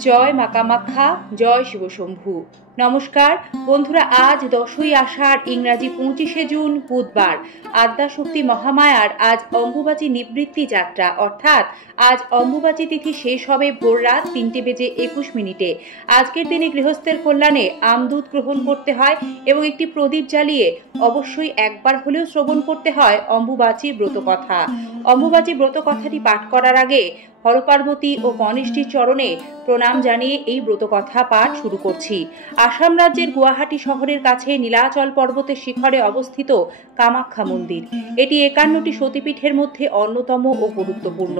জয় মা কামাখ্যা, জয় শিবশম্ভু। নমস্কার বন্ধুরা, আজ 10ই আষাঢ়, ইংরাজি 25শে জুন, বুধবার। আদ্যাশক্তি মহামায়ার আজ অম্বুবাচী নিবৃত্তি যাত্রা, অর্থাৎ আজ অম্বুবাচী তিথি শেষ হবে ভোর রাত 3:21। আজকের দিনে গৃহস্থের কল্যাণে আমদুধ গ্রহণ করতে হয় এবং একটি প্রদীপ জ্বালিয়ে অবশ্যই একবার হলেও শ্রবণ করতে হয় অম্বুবাচীর ব্রতকথা। অম্বুবাচী ব্রতকথাটি পাঠ করার আগে হরপার্বতী ও গণেশজির চরণে প্রণাম জানিয়ে এই ব্রতকথা পাঠ শুরু করছি। আসাম রাজ্যের গুয়াহাটি শহরের কাছে নীলাচল পর্বতের শিখরে অবস্থিত কামাখ্যা মন্দির। এটি 51টি সতীপীঠের মধ্যে অন্যতম ও গুরুত্বপূর্ণ।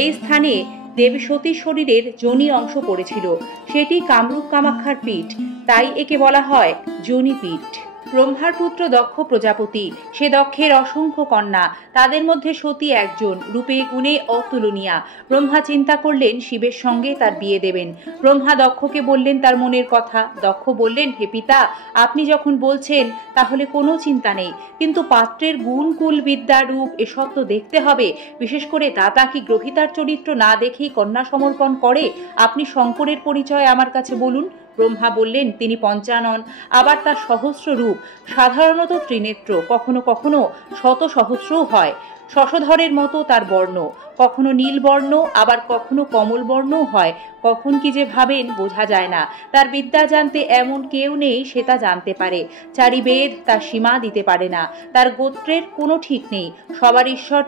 এই স্থানে দেবী সতীর শরীরের যোনি অংশ পড়েছিল, সেটি কামরূপ কামাখ্যার পীঠ, তাই একে বলা হয় যোনি পীঠ। ব্রহ্মার পুত্র দক্ষ প্রজাপতি, সে দক্ষের অসংখ্য কন্যা, তাদের মধ্যে সতী একজন, রূপে গুণে অতুলনীয়া। ব্রহ্মা চিন্তা করলেন শিবের সঙ্গে তার বিয়ে দেবেন। ব্রহ্মা দক্ষকে বললেন তার মনের কথা। দক্ষ বললেন, হে পিতা, আপনি যখন বলছেন তাহলে কোনো চিন্তা নেই, কিন্তু পাত্রের গুণ, কুল, বিদ্যা, রূপ এসব তো দেখতে হবে। বিশেষ করে দাতা কি গ্রহিতার চরিত্র না দেখেই কন্যা সমর্পণ করে? আপনি শঙ্করের পরিচয় আমার কাছে বলুন। ব্রহ্মা বললেন, তিনি পঞ্চানন, আবার তার সহস্র রূপ, সাধারণত ত্রিনেত্র, কখনো কখনো শত সহস্রও হয়। শশধরের মতো তার বর্ণ, কখনো নীল বর্ণ, আবার কখনো কমল বর্ণও হয়। কখন কি যে ভাবেন বোঝা যায় না। তার বিদ্যা জানতে এমন কেউ নেই সে তা জানতে পারে। চারি বেদ তার সীমা দিতে পারে না। তার গোত্রের কোনো ঠিক নেই। সবার ঈশ্বর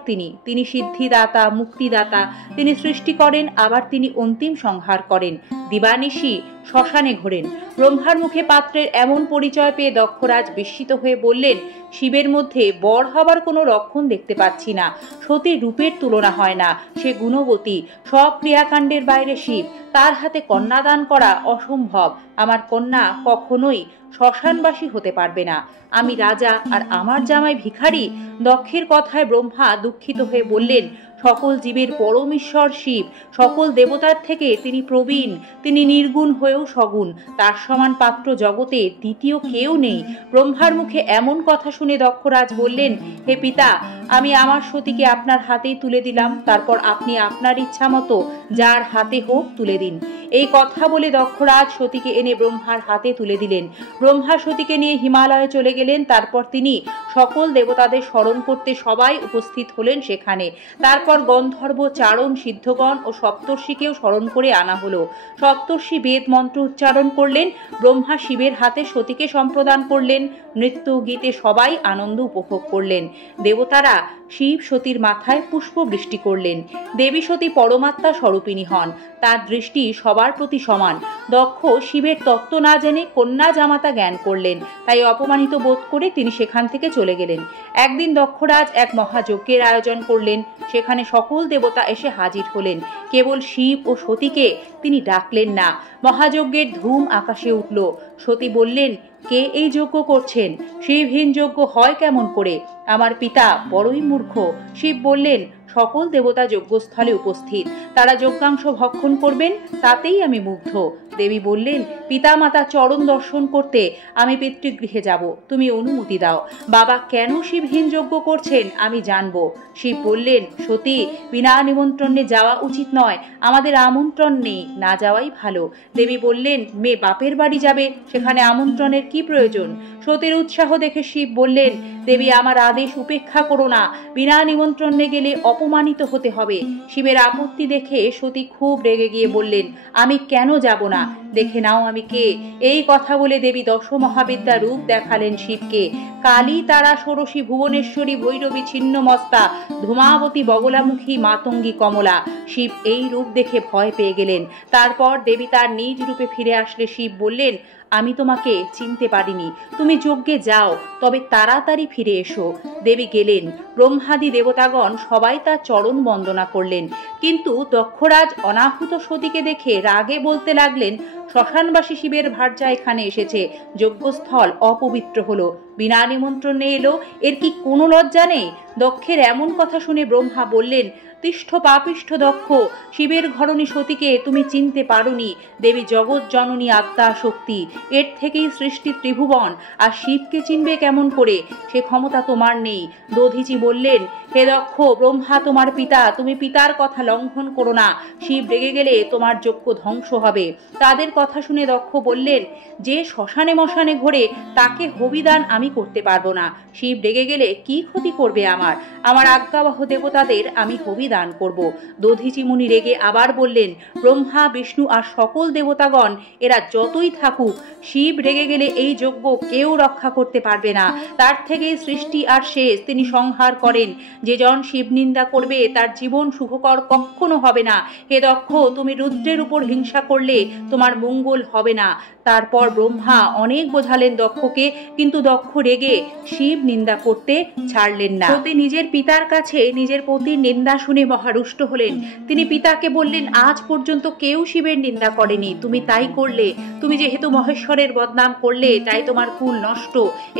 তিনি সিদ্ধিদাতা, মুক্তিদাতা। তিনি সৃষ্টি করেন, আবার তিনি অন্তিম সংহার করেন। দিবানিশি শ্মশানে ঘোরেন। ব্রহ্মার মুখে পাত্রের এমন পরিচয় পেয়ে দক্ষরাজ বিস্মিত হয়ে বললেন, শিবের মধ্যে বর হবার কোনো লক্ষণ দেখতে পাচ্ছি না। সতীর রূপের তুলনা হয় না, সে গুণবতী। সব ক্রিয়াকাণ্ডের বাইরে শিব, তার হাতে কন্যাদান করা অসম্ভব। আমার কন্যা কখনোই শ্মশানবাসী হতে পারবে না। আমি রাজা আর আমার জামাই ভিখারি। দক্ষের কথায় ব্রহ্মা দুঃখিত হয়ে বললেন, সকল জীবের পরম ঈশ্বর শিব, সকল দেবতার থেকে তিনি প্রবীণ, তিনি নির্গুণ হয়েও সগুণ। তার সমান পাত্র জগতে দ্বিতীয় কেউ নেই। ব্রহ্মার মুখে এমন কথা শুনে দক্ষরাজ বললেন, হে পিতা, আমি আমার সতীকে আপনার হাতেই তুলে দিলাম, তারপর আপনি আপনার ইচ্ছা মতো যার হাতে হোক তুলে দিন। এই কথা বলে দক্ষরাজ সতীকে এনে ব্রহ্মার হাতে তুলে দিলেন। ব্রহ্মা সতীকে নিয়ে হিমালয়ে চলে গেলেন। তারপর তিনি সকল দেবতাদের স্মরণ করতে সবাই উপস্থিত হলেন সেখানে। তারপর গন্ধর্ব, চারণ, সিদ্ধগণ ও সপ্তর্ষিকেও স্মরণ করে আনা হলো। সপ্তর্ষি বেদ মন্ত্র উচ্চারণ করলেন। ব্রহ্মা শিবের হাতে সতীকে সম্প্রদান করলেন। নৃত্য গীতে সবাই আনন্দ উপভোগ করলেন। দেবতারা শিব সতীর মাথায় পুষ্প বৃষ্টি করলেন। দেবী সতী পরমাত্মা স্বরূপিণী হন, তার দৃষ্টি সবার প্রতি সমান। দক্ষ শিবের তত্ত্ব না জেনে কন্যা জামাতা জ্ঞান করলেন, তাই অপমানিত বোধ করে তিনি সেখান থেকে চলে গেলেন। একদিন দক্ষরাজ এক মহাযজ্ঞের আয়োজন করলেন। সেখানে সকল দেবতা এসে হাজির হলেন, কেবল শিব ও সতীকে তিনি ডাকলেন না। মহাযজ্ঞের ধুম আকাশে উঠল। সতী বললেন, কে এই যজ্ঞ করছেন? শিবহীন যজ্ঞ হয় কেমন করে? আমার পিতা বড়ই মূর্খ। শিব বললেন, সকল দেবতা যজ্ঞস্থলে উপস্থিত, তারা যজ্ঞাংশ ভক্ষণ করবেন, তাতেই আমি মুগ্ধ। দেবী বললেন, পিতা মাতা চরণ দর্শন করতে আমি পিতৃগৃহে যাব, তুমি অনুমতি দাও। বাবা কেন শিবহীন যজ্ঞ করছেন আমি জানব। শিব বললেন, সতী, বিনা নিমন্ত্রণে যাওয়া উচিত নয়, আমাদের আমন্ত্রণ নেই, না যাওয়াই ভালো। দেবী বললেন, মেয়ে বাপের বাড়ি যাবে, সেখানে আমন্ত্রণের কি প্রয়োজন? সতীর উৎসাহ দেখে শিব বললেন, দেবী, আমার আদেশ উপেক্ষা করো না, বিনা নিমন্ত্রণে গেলে অপমানিত হতে হবে। শিবের আপত্তি দেখে সতী খুব রেগে গিয়ে বললেন, আমি কেন যাব না? দেখে নাও আমি কে। এই কথা বলে দেবী দশ মহাবিদ্যা রূপ দেখালেন শিবকে। কালী, তারা, ষোড়শী, ভুবনেশ্বরী, ভৈরবী, ছিন্নমস্তা, ধূমাবতী, বগলামুখী, মাতঙ্গী, কমলা। শিব এই রূপ দেখে ভয় পেয়ে গেলেন। তারপর দেবী তার নিজ রূপে ফিরে আসলে শিব বললেন, আমি তোমাকে চিনতে পারিনি, তুমি যজ্ঞে যাও, তবে তাড়াতাড়ি ফিরে এসো। দেবী গেলেন। ব্রহ্মাদি দেবতাগণ সবাই তার চরণ বন্দনা করলেন। কিন্তু দক্ষরাজ অনাহুত সতীকে দেখে রাগে বলতে লাগলেন, শ্মশানবাসী শিবের ভার্যা এখানে এসেছে, যজ্ঞস্থল অপবিত্র হলো, বিনা নিমন্ত্রণে এলো, এর কি কোনো লজ্জা নেই? দক্ষের এমন কথা শুনে ব্রহ্মা বললেন, তিষ্ঠ পাপিষ্ঠ দক্ষ, শিবের ঘরণী সতীকে তুমি চিনতে পারোনি। দেবী জগৎ জননী আত্মা শক্তি, এর থেকেই সৃষ্টি ত্রিভুবন, আর শিবকে চিনবে কেমন করে? সে ক্ষমতা তোমার নেই। দধিচি বললেন, হে দক্ষ, ব্রহ্মা তোমার পিতা, তুমি পিতার কথা লঙ্ঘন করো না, শিব রেগে গেলে তোমার যজ্ঞ ধ্বংস হবে। তাদের কথা শুনে দক্ষ বললেন, যে শ্মশানে মশানে ঘোরে তাকে হবিদান আমি করতে পারবো না। শিব রেগে গেলে কি ক্ষতি করবে আমার? আমার আজ্ঞাবহ দেবতাদের আমি হবিদান করব। দধিচি মুনি রেগে আবার বললেন, ব্রহ্মা বিষ্ণু আর সকল দেবতাগণ এরা যতই থাকুক, শিব রেগে গেলে এই যজ্ঞ কেউ রক্ষা করতে পারবে না। তার থেকেই সৃষ্টি আর শেষ তিনি সংহার করেন। যে জন শিব নিন্দা করবে তার জীবন সুখকর কখনো হবে না। হে দক্ষ, তুমি রুদ্রের উপর হিংসা করলে তোমার মঙ্গল হবে না। তারপর ব্রহ্মা অনেক বোঝালেন দক্ষকে, কিন্তু দক্ষ রেগে শিব নিন্দা করতে ছাড়লেন না। সতী নিজের পিতার কাছে নিজের পতির নিন্দা শুনে মহারুষ্ট হলেন। তিনি পিতাকে বললেন, আজ পর্যন্ত কেউ শিবের নিন্দা করেনি, তুমি তাই করলে। তুমি যেহেতু মহেশ্বরের বদনাম করলে তাই তোমার কুল নষ্ট।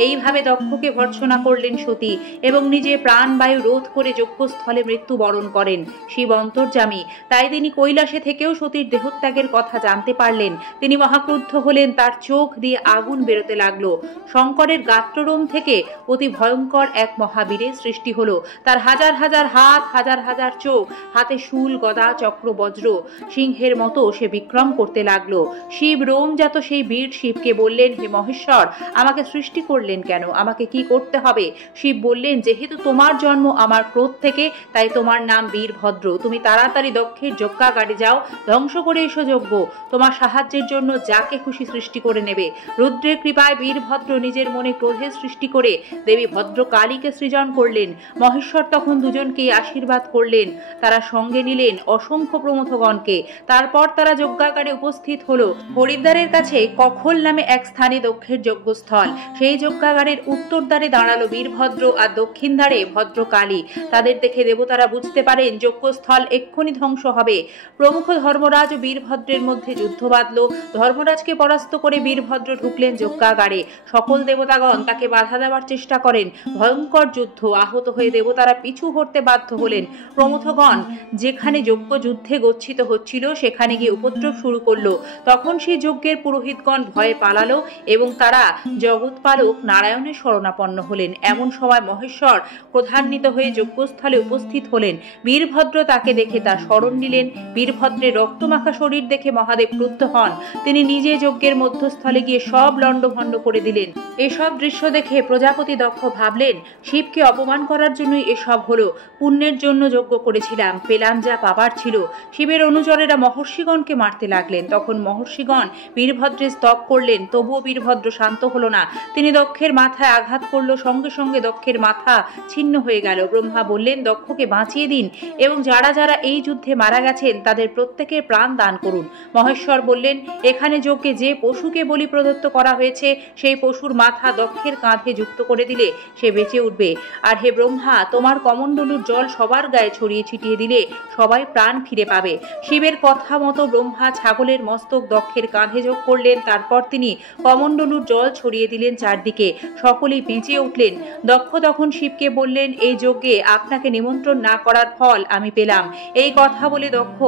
এইভাবে দক্ষকে ভর্ৎসনা করলেন সতী এবং নিজে প্রাণবায়ু রোধ করে যজ্ঞস্থলে মৃত্যুবরণ করেন। শিব অন্তর্যামী, তাই তিনি কৈলাসে থেকেও সতীর দেহত্যাগের কথা জানতে পারলেন। তিনি মহাক্রুদ্ধ হলেন, তার চোখ দিয়ে আগুন বেরোতে লাগলো। শঙ্করের গাত্ররোম থেকে অতি ভয়ঙ্কর এক মহাবীরের সৃষ্টি হলো। তার হাজার হাজার হাত, হাজার হাজার চোখ, হাতে শূল গদা চক্র বজ্র, সিংহের মতো সে বিক্রম করতে লাগলো। শিব রোমজাত সেই বীর শিবকে বললেন, হে মহেশ্বর, আমাকে সৃষ্টি করলেন কেন? আমাকে কি করতে হবে? শিব বললেন, যেহেতু তোমার জন্ম আমার ক্রোধ থেকে, তাই তোমার নাম বীরভদ্র। তুমি তাড়াতাড়ি দক্ষের যজ্ঞাগারে যাও, ধ্বংস করে এসো যজ্ঞ। তোমার সাহায্যের জন্য যাকে খুশি সৃষ্টি করে নেবে। রুদ্রের কৃপায় বীরভদ্র নিজের মনে ক্রোধের সৃষ্টি করে দেবী ভদ্রকালীকে সৃজন করলেন। মহেশ্বর তখন দুজনকেই আশীর্বাদ করলেন। তারা সঙ্গে নিলেন অসংখ্য প্রমথগণকে। তারপর তারা যজ্ঞাগারে উপস্থিত হলো। হরিদ্বারের কাছে কখল নামে এক স্থানে দক্ষের যজ্ঞস্থল। সেই যজ্ঞাগারের উত্তর দ্বারে দাঁড়ালো বীরভদ্র আর দক্ষিণ দ্বারে ভদ্রকালী। তাদের দেখে দেবতারা বুঝতে পারেন যজ্ঞস্থল এক্ষুনি ধ্বংস হবে। প্রমুখ ধর্মরাজ ও বীরভদ্রের মধ্যে যুদ্ধ বাঁধল। ধর্মরাজকে পরাস্ত করে বীরভদ্র ঢুকলেন যজ্ঞাগারে। সকল দেবতাগণ তাকে বাধা দেওয়ার চেষ্টা করেন। ভয়ঙ্কর যুদ্ধ, আহত হয়ে দেবতারা পিছু হটতে বাধ্য হলেন। প্রমথগণ যেখানে যজ্ঞ যুদ্ধে গচ্ছিত হচ্ছিল সেখানে গিয়ে উপদ্রব শুরু করলো। তখন সেই যজ্ঞের পুরোহিতগণ ভয়ে পালালো এবং তারা জগৎপালক নারায়ণের শরণাপন্ন হলেন। এমন সময় মহেশ্বর ক্রোধান্বিত হয়ে যজ্ঞস্থলে উপস্থিত হলেন। বীরভদ্র তাকে দেখে তার শরণ নিলেন। বীরভদ্রের রক্তমাখা শরীর দেখে মহাদেব ক্রুদ্ধ হন। তিনি নিজে যজ্ঞের মধ্যস্থলে গিয়ে সব লণ্ডভণ্ড করে দিলেন। এসব দৃশ্য দেখে প্রজাপতি দক্ষ ভাবলেন, শিবকে অপমান করার জন্যই এসব হলো। পুণ্যের জন্য যজ্ঞ করেছিলাম, পেলাম যা পাবার ছিল। শিবের অনুচরেরা মহর্ষিগণকে মারতে লাগলেন। তখন মহর্ষিগণ বীরভদ্রের স্তব করলেন, তবুও বীরভদ্র শান্ত হলো না। তিনি দক্ষের মাথায় আঘাত করলো, সঙ্গে সঙ্গে দক্ষের মাথা ছিন্ন হয়ে গেল। ব্রহ্মা বললেন, দক্ষকে বাঁচিয়ে দিন এবং যারা যারা এই যুদ্ধে মারা গেছেন তাদের প্রত্যেকের প্রাণ দান করুন। মহেশ্বর বললেন, এখানে যজ্ঞে যে পশুকে বলি প্রদত্ত করা হয়েছে সেই পশুর মাথা দক্ষের কাঁধে যুক্ত করে দিলে সে বেঁচে উঠবে। আর হে ব্রহ্মা, তোমার কমণ্ডলুর জল সবার গায়ে ছড়িয়ে ছিটিয়ে দিলে সবাই প্রাণ ফিরে পাবে। শিবের কথা মতো ব্রহ্মা ছাগলের মস্তক দক্ষের কাঁধে যোগ করলেন। তারপর তিনি কমণ্ডলুর জল ছড়িয়ে দিলেন চারদিকে। সকলেই বেঁচে উঠলেন। দক্ষ তখন শিবকে বললেন, এই যজ্ঞে আপনাকে নিমন্ত্রণ না করার ফল আমি পেলাম। এই কথা বলে দক্ষ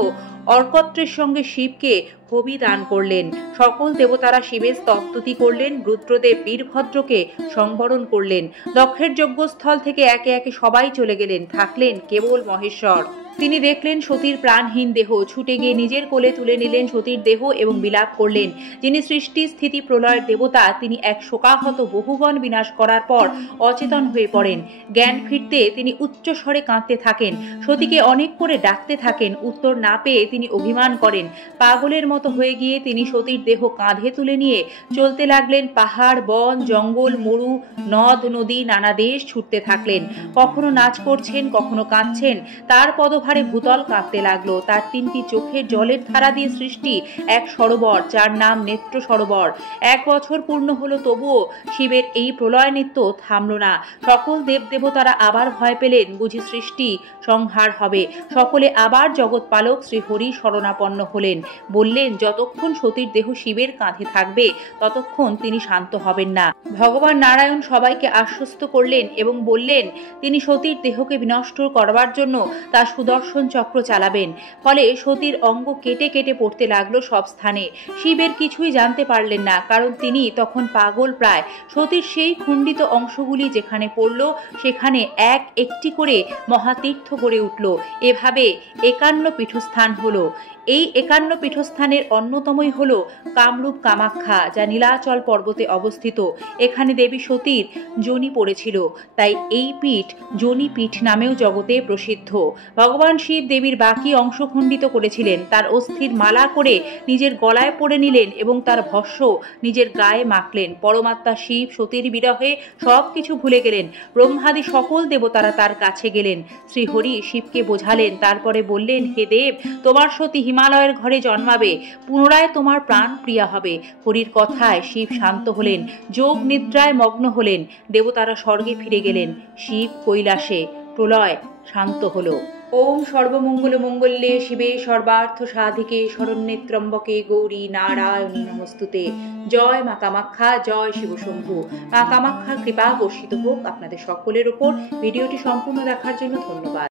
অর্কত্রের সঙ্গে শিবকে হবি দান করলেন। সকল দেবতারা শিবের স্তবস্তুতি করলেন। রুদ্রদেব বীরভদ্রকে সংবরণ করলেন। দক্ষের যজ্ঞস্থল থেকে একে একে সবাই চলে গেলেন। থাকলেন কেবল মহেশ্বর। তিনি দেখলেন সতীর প্রাণহীন দেহ। ছুটে গিয়ে নিজের কোলে তুলে নিলেন সতীর দেহ এবং বিলাপ করলেন। যিনি সৃষ্টি স্থিতি প্রলয়ের দেবতা, তিনি এক শোকাহত বহুগণ বিনাশ করার পর অচেতন হয়ে পড়েন। জ্ঞান ফিরতে তিনি উচ্চ স্বরে কাঁদতে থাকেন। সতীকে অনেক করে ডাকতে থাকেন। উত্তর না পেয়ে তিনি অভিমান করেন। পাগলের মতো হয়ে গিয়ে তিনি সতীর দেহ কাঁধে তুলে নিয়ে চলতে লাগলেন। পাহাড়, বন, জঙ্গল, মরু, নদ, নদী, নানা দেশ ছুটতে থাকলেন। কখনো নাচ করছেন, কখনো কাঁদছেন। তার পদভারে ভূতল কাঁপতে লাগলো। তার তিনটি চোখের জলের ধারা দিয়ে সৃষ্টি এক সরোবর, যার নাম নেত্র সরোবর। 1 বছর পূর্ণ হলো, তবুও শিবের এই প্রলয় নৃত্য থামল না। সকল দেবদেবতারা আবার ভয় পেলেন, বুঝি সৃষ্টি সংহার হবে। সকলে আবার জগৎপালক শ্রীহরি শরণাপন্ন হলেন। বললেন, যতক্ষণ সতীর দেহ শিবের কাঁধে থাকবে ততক্ষণ তিনি শান্ত হবেন না। ভগবান নারায়ণ সবাইকে আশ্বস্ত করলেন এবং বললেন, তিনি সতীর দেহকে বিনষ্ট করবার জন্য তার সুদর্শন সুদর্শন চক্র চালাবেন। ফলে সতীর অঙ্গ কেটে কেটে পড়তে লাগলো সব স্থানে। শিবের কিছুই জানতে পারলেন না, কারণ তিনি তখন পাগল প্রায়। সতীর সেই খণ্ডিত অংশগুলি যেখানে পড়ল সেখানে এক একটি করে মহাতীর্থ গড়ে উঠল। এভাবে 51 পীঠস্থান হলো। এই 51 পীঠস্থানের অন্যতমই হল কামরূপ কামাখ্যা, যা নীলাচল পর্বতে অবস্থিত। এখানে দেবী সতীর যোনি পড়েছিল, তাই এই পীঠ যোনি পীঠ নামেও জগতে প্রসিদ্ধ। ভগবান শিব দেবীর বাকি অংশ খণ্ডিত করেছিলেন, তার অস্থির মালা করে নিজের গলায় পরে নিলেন এবং তার ভস্য নিজের গায়ে মাখলেন। পরমাত্মা শিব সতীর বিরহে সব কিছু ভুলে গেলেন। ব্রহ্মাদি সকল দেবতারা তার কাছে গেলেন। শ্রীহরি শিবকে বোঝালেন, তারপরে বললেন, হে দেব, তোমার সতী হিমালয়ের ঘরে জন্মাবে, পুনরায় তোমার প্রাণ প্রিয়া হবে। হরির কথায় শিব শান্ত হলেন, যোগ নিদ্রায় মগ্ন হলেন। দেবতারা স্বর্গে ফিরে গেলেন, শিব কৈলাসে। প্রলয় শান্ত হলো। ওম সর্বমঙ্গল মঙ্গলে শিবে সর্বার্থ সাধিকে শরণ্যে ত্র্যম্বকে গৌরী নারায়ণী নমস্তুতে। জয় মা কামাখ্যা, জয় শিব শম্ভু। মা কামাখ্যার কৃপা বর্ষিত হোক আপনাদের সকলের ওপর। ভিডিওটি সম্পূর্ণ দেখার জন্য ধন্যবাদ।